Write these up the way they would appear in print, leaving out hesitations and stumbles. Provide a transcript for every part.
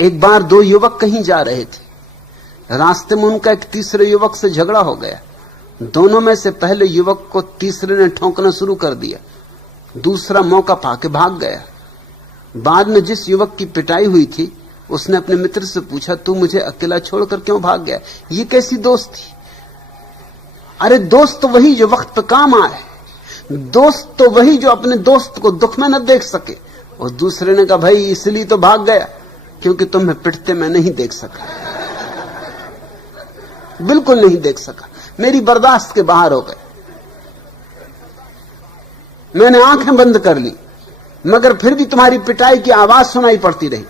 एक बार दो युवक कहीं जा रहे थे। रास्ते में उनका एक तीसरे युवक से झगड़ा हो गया। दोनों में से पहले युवक को तीसरे ने ठोंकना शुरू कर दिया। दूसरा मौका पाके भाग गया। बाद में जिस युवक की पिटाई हुई थी उसने अपने मित्र से पूछा, तू मुझे अकेला छोड़कर क्यों भाग गया? ये कैसी दोस्ती? अरे दोस्त तो वही जो वक्त पे काम आए, दोस्त तो वही जो अपने दोस्त को दुख में न देख सके। और दूसरे ने कहा, भाई इसलिए तो भाग गया क्योंकि तुम्हें पिटते मैं नहीं देख सका, बिल्कुल नहीं देख सका, मेरी बर्दाश्त के बाहर हो गए। मैंने आंखें बंद कर ली मगर फिर भी तुम्हारी पिटाई की आवाज सुनाई पड़ती रही।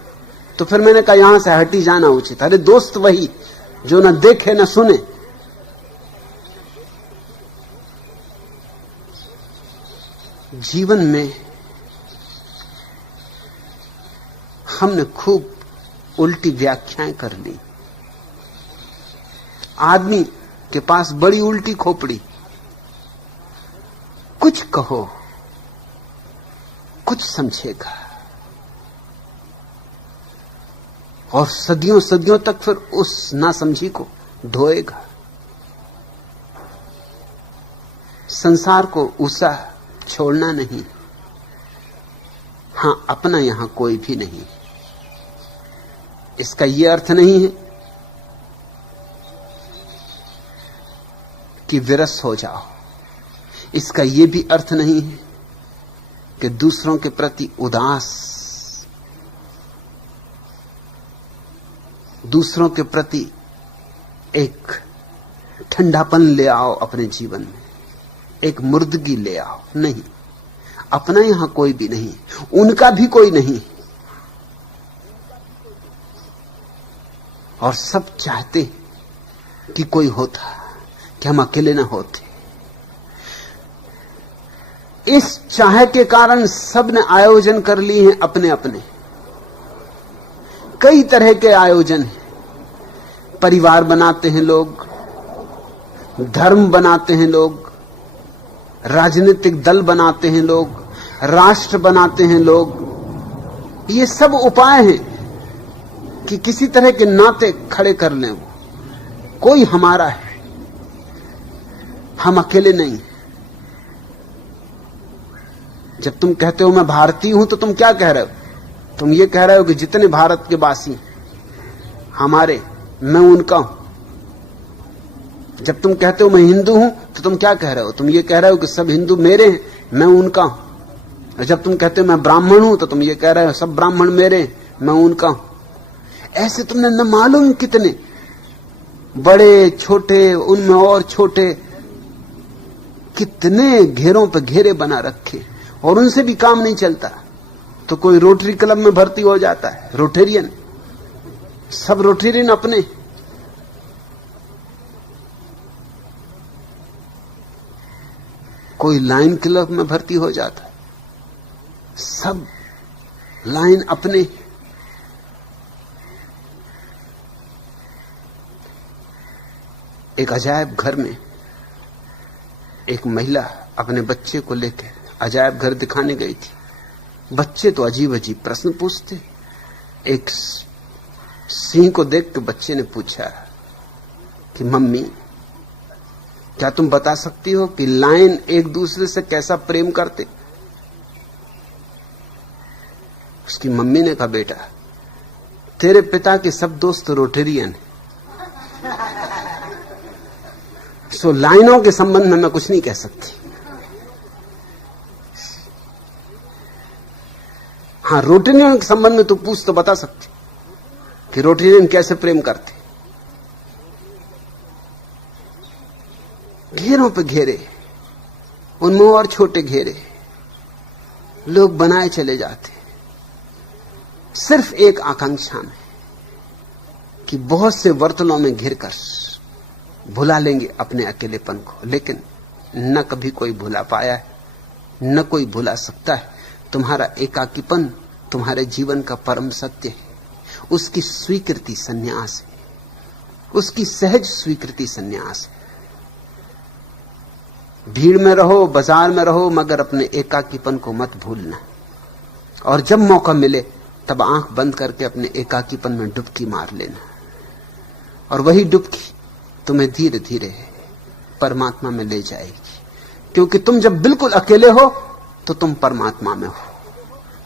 तो फिर मैंने कहा यहां से हटी जाना उचित। अरे दोस्त वही जो न देखे न सुने। जीवन में हमने खूब उल्टी व्याख्याएं कर ली। आदमी के पास बड़ी उल्टी खोपड़ी, कुछ कहो कुछ समझेगा और सदियों सदियों तक फिर उस नासमझी को ढोएगा। संसार को उसा छोड़ना नहीं। हां, अपना यहां कोई भी नहीं। इसका यह अर्थ नहीं है कि विरस हो जाओ। इसका यह भी अर्थ नहीं है कि दूसरों के प्रति उदास, दूसरों के प्रति एक ठंडापन ले आओ अपने जीवन में, एक मुर्दगी ले आओ। नहीं, अपना यहां कोई भी नहीं, उनका भी कोई नहीं। और सब चाहते कि कोई होता, कि हम अकेले ना होते। इस चाह के कारण सब ने आयोजन कर लिए हैं अपने अपने। कई तरह के आयोजन हैं। परिवार बनाते हैं लोग, धर्म बनाते हैं लोग, राजनीतिक दल बनाते हैं लोग, राष्ट्र बनाते हैं लोग। ये सब उपाय हैं कि किसी तरह के नाते खड़े कर लें। वो कोई हमारा है, हम अकेले नहीं। जब तुम कहते हो मैं भारतीय हूं तो तुम क्या कह रहे हो? तुम ये कह रहे हो कि जितने भारत के वासी हमारे, मैं उनका हूं। जब तुम कहते हो मैं हिंदू हूं तो तुम क्या कह रहे हो? तुम ये कह रहे हो कि सब हिंदू मेरे हैं, मैं उनका हूं। और जब तुम कहते हो मैं ब्राह्मण हूं तो तुम ये कह रहे हो सब ब्राह्मण मेरे हैं, मैं उनका हूं। ऐसे तुमने न मालूम कितने बड़े छोटे, उनमें और छोटे, कितने घेरों पे घेरे बना रखे और उनसे भी काम नहीं चलता। तो कोई रोटरी क्लब में भर्ती हो जाता है, रोटेरियन। सब रोटेरियन अपने। कोई लाइन क्लब में भर्ती हो जाता है, सब लाइन अपने। एक अजायब घर में एक महिला अपने बच्चे को लेकर अजायब घर दिखाने गई थी। बच्चे तो अजीब अजीब प्रश्न पूछते। एक सिंह को देख के बच्चे ने पूछा कि मम्मी, क्या तुम बता सकती हो कि लायन एक दूसरे से कैसा प्रेम करते? उसकी मम्मी ने कहा, बेटा तेरे पिता के सब दोस्त रोटेरियन हैं, सो लाइनों के संबंध में मैं कुछ नहीं कह सकती। हां, रोटेरियन के संबंध में तू पूछ तो बता सकती कि रोटेरियन कैसे प्रेम करते। घेरों पे घेरे, उनमें और छोटे घेरे लोग बनाए चले जाते, सिर्फ एक आकांक्षा में कि बहुत से वर्तनों में घिरकर भुला लेंगे अपने अकेलेपन को। लेकिन न कभी कोई भुला पाया है, न कोई भुला सकता है। तुम्हारा एकाकीपन तुम्हारे जीवन का परम सत्य है। उसकी स्वीकृति संन्यास है, उसकी सहज स्वीकृति संन्यास है। भीड़ में रहो, बाजार में रहो, मगर अपने एकाकीपन को मत भूलना। और जब मौका मिले तब आंख बंद करके अपने एकाकीपन में डुबकी मार लेना, और वही डुबकी तुम्हें धीरे धीरे परमात्मा में ले जाएगी। क्योंकि तुम जब बिल्कुल अकेले हो तो तुम परमात्मा में हो,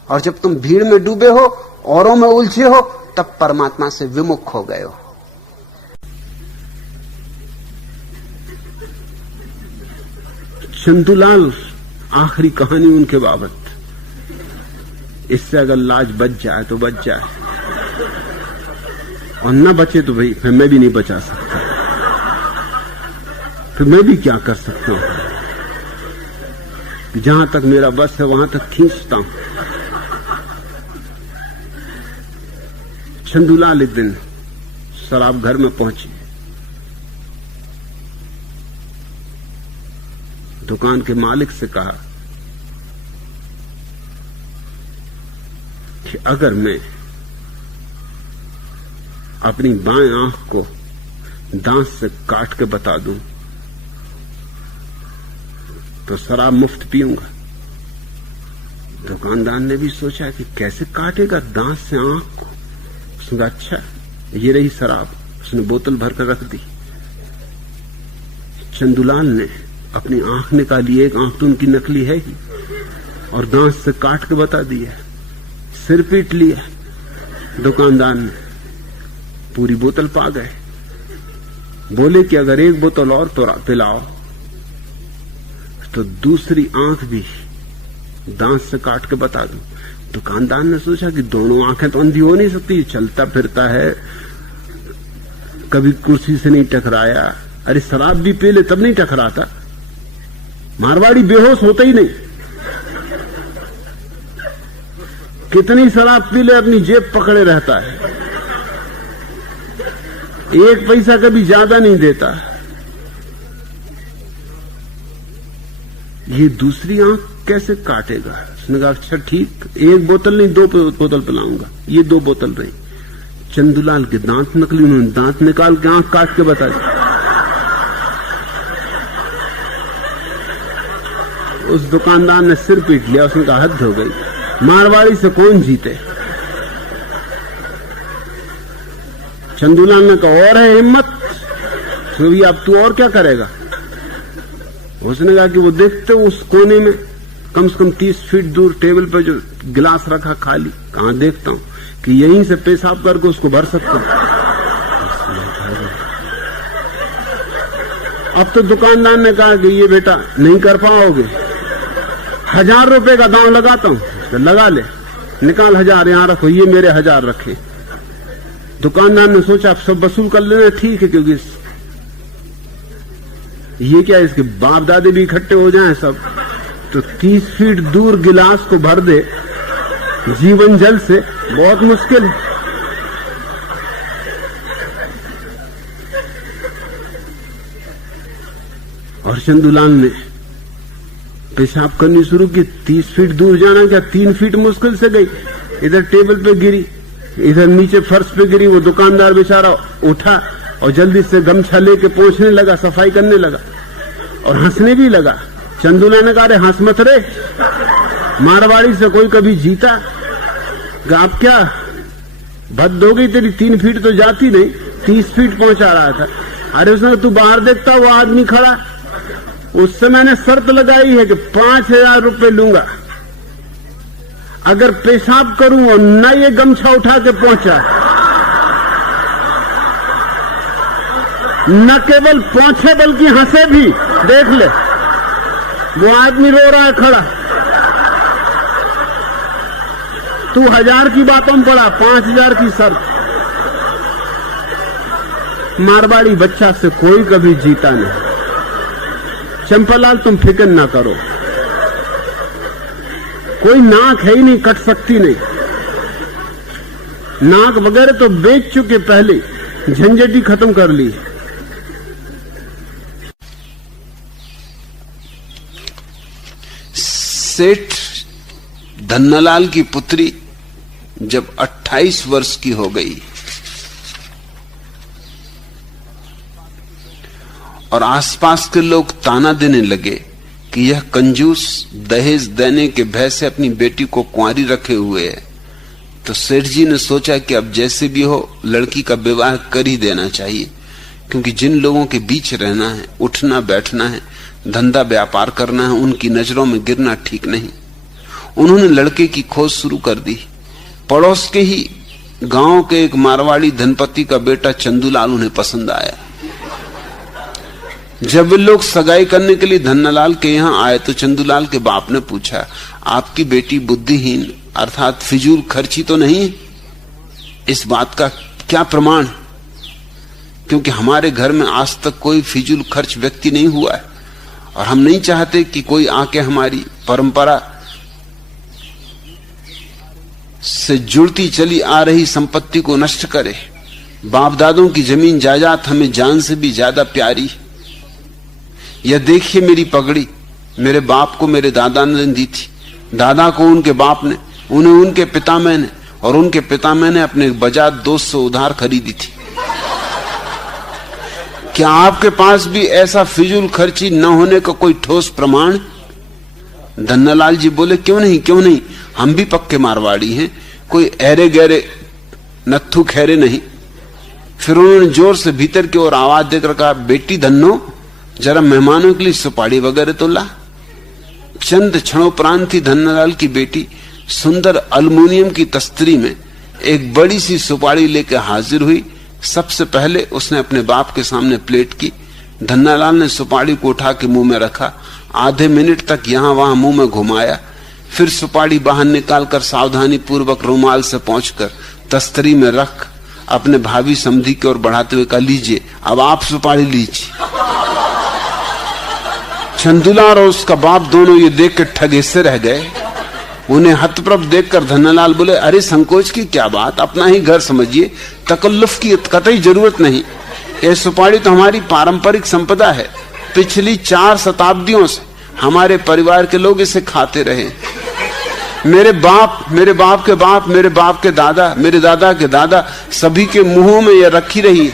और जब तुम भीड़ में डूबे हो, औरों में उलझे हो, तब परमात्मा से विमुख हो गए हो। चंदूलाल, आखिरी कहानी उनके बाबत, इससे अगर लाज बच जाए तो बच जाए, और न बचे तो भाई फिर मैं भी नहीं बचा सकता, फिर मैं भी क्या कर सकता हूं। जहां तक मेरा बस है वहां तक खींचता हूं। चंदूलाल एक दिन शराब घर में पहुंचे। दुकान के मालिक से कहा कि अगर मैं अपनी बाएं आंख को दांत से काट के बता दूं तो शराब मुफ्त पीऊंगा। दुकानदार ने भी सोचा कि कैसे काटेगा दांत से आंख को। उसने कहा अच्छा, ये रही शराब। उसने बोतल भरकर रख दी। चंदूलाल ने अपनी आंख निकाली, एक आंख तो उनकी नकली है ही, और दांत से काट के बता दिया। सिर पीट लिया दुकानदार ने, पूरी बोतल पा गए। बोले कि अगर एक बोतल और तो पिलाओ तो दूसरी आंख भी दांत से काट के बता दूं। दुकानदार ने सोचा कि दोनों आंखें तो अंधी हो नहीं सकती, चलता फिरता है, कभी कुर्सी से नहीं टकराया। अरे शराब भी पी ले तब नहीं टकराता, मारवाड़ी बेहोश होता ही नहीं। कितनी शराब पी ले अपनी जेब पकड़े रहता है, एक पैसा कभी ज्यादा नहीं देता। ये दूसरी आंख कैसे काटेगा? उसने कहा अच्छा ठीक, एक बोतल नहीं 2 बोतल पिलाऊंगा। ये 2 बोतल रही। चंदूलाल के दांत नकली, उन्होंने दांत निकाल के आंख काट के बता दी। उस दुकानदार ने सिर पीट लिया। उसने कहा हद हो गई, मारवाड़ी से कौन जीते। चंदूलाल ने कहा और है हिम्मत? तो अब तू और क्या करेगा? उसने कहा कि वो देखते उस कोने में कम से कम 30 फीट दूर टेबल पर जो गिलास रखा खाली, कहां देखता हूं कि यहीं से पेशाब करके उसको भर सकता हूं। अब तो दुकानदार ने कहा कि ये बेटा नहीं कर पाओगे, 1000 रुपए का दांव लगाता हूं। तो लगा ले, निकाल 1000 यहां रखो, ये मेरे 1000 रखे। दुकानदार ने सोचा अब सब वसूल कर लेना, ठीक है, क्योंकि ये क्या इसके बाप दादे भी इकट्ठे हो जाएं सब, तो 30 फीट दूर गिलास को भर दे जीवन जल से, बहुत मुश्किल है। और चंदूलाल ने पेशाब करनी शुरू की। 30 फीट दूर जाना क्या, 3 फीट मुश्किल से गई। इधर टेबल पे गिरी, इधर नीचे फर्श पे गिरी। वो दुकानदार बेचारा उठा और जल्दी से गमछा लेके पोंछने लगा, सफाई करने लगा और हंसने भी लगा। चंदूलाल ने कहा अरे हंस मत रे, मारवाड़ी से कोई कभी जीता? आप क्या भद्द हो गई तेरी, 3 फीट तो जाती नहीं, 30 फीट पहुंचा रहा था। अरे उसने तू बाहर देखता वो आदमी खड़ा, उससे मैंने शर्त लगाई है कि 5000 रुपए लूंगा अगर पेशाब करूं और न ये गमछा उठा के पहुंचा। न केवल पहुंचे बल्कि हंसे भी, देख ले वो आदमी रो रहा है खड़ा। तू 1000 की बातों में पड़ा, 5000 की शर्त। मारवाड़ी बच्चा से कोई कभी जीता नहीं। चंपालाल तुम फिक्र ना करो, कोई नाक है ही नहीं, कट सकती नहीं। नाक वगैरह तो बेच चुके पहले, झंझट ही खत्म कर ली। सेठ धन्नालाल की पुत्री जब 28 वर्ष की हो गई और आसपास के लोग ताना देने लगे कि यह कंजूस दहेज देने के भय से अपनी बेटी को कुंवारी रखे हुए है, तो सेठ जी ने सोचा कि अब जैसे भी हो लड़की का विवाह कर ही देना चाहिए, क्योंकि जिन लोगों के बीच रहना है, उठना बैठना है, धंधा व्यापार करना है, उनकी नजरों में गिरना ठीक नहीं। उन्होंने लड़के की खोज शुरू कर दी। पड़ोस के ही गांव के एक मारवाड़ी धनपति का बेटा चंदूलाल उन्हें पसंद आया। जब वे लोग सगाई करने के लिए धन्नालाल के यहां आए तो चंदूलाल के बाप ने पूछा, आपकी बेटी बुद्धिहीन अर्थात फिजूल खर्ची तो नहीं है? इस बात का क्या प्रमाण? क्योंकि हमारे घर में आज तक कोई फिजूल खर्च व्यक्ति नहीं हुआ है और हम नहीं चाहते कि कोई आके हमारी परंपरा से जुड़ती चली आ रही संपत्ति को नष्ट करे। बाप दादों की जमीन जायदाद हमें जान से भी ज्यादा प्यारी है। यह देखिए मेरी पगड़ी, मेरे बाप को मेरे दादा ने दी थी, दादा को उनके बाप ने, उन्हें उनके पितामह ने, और उनके पितामह ने अपने बजाज दोस्त से उधार खरीदी थी। क्या आपके पास भी ऐसा फिजूल खर्ची न होने का कोई ठोस प्रमाण? धन्नालाल जी बोले, क्यों नहीं, क्यों नहीं, हम भी पक्के मारवाड़ी हैं, कोई ऐरे गहरे नत्थु खैरे नहीं। फिर उन्होंने जोर से भीतर की ओर आवाज देकर कहा, बेटी धन्नो, जरा मेहमानों के लिए सुपाड़ी वगैरह तो ला। चंद क्षणोपरांत ही धन्नालाल की बेटी सुंदर अल्युमिनियम की तस्तरी में एक बड़ी सी सुपाड़ी लेकर हाजिर हुई। सबसे पहले उसने अपने बाप के सामने प्लेट की। धन्नालाल ने सुपाड़ी को उठा के मुंह में रखा, आधे मिनट तक यहां वहां मुंह में घुमाया, फिर सुपाड़ी बाहर निकालकर सावधानी पूर्वक रुमाल से पहुंचकर तस्तरी में रख अपने भाभी समधी की ओर बढ़ाते हुए कहा, लीजिए अब आप सुपाड़ी लीजिए। चंदूलाल और उसका बाप दोनों ये देख के ठगे से रह गए। उन्हें हतप्रभ देखकर धन्नालाल बोले, अरे संकोच की क्या बात, अपना ही घर समझिए, तकल्लुफ की कतई जरूरत नहीं। यह सुपाड़ी तो हमारी पारंपरिक संपदा है, पिछली 4 शताब्दियों से हमारे परिवार के लोग इसे खाते रहे। मेरे बाप, मेरे बाप के बाप, मेरे बाप के दादा, मेरे दादा के दादा, सभी के मुंहों में यह रखी रही।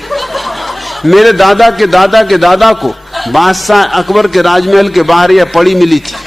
मेरे दादा के दादा के दादा को बादशाह अकबर के राजमहल के बाहर यह पड़ी मिली थी।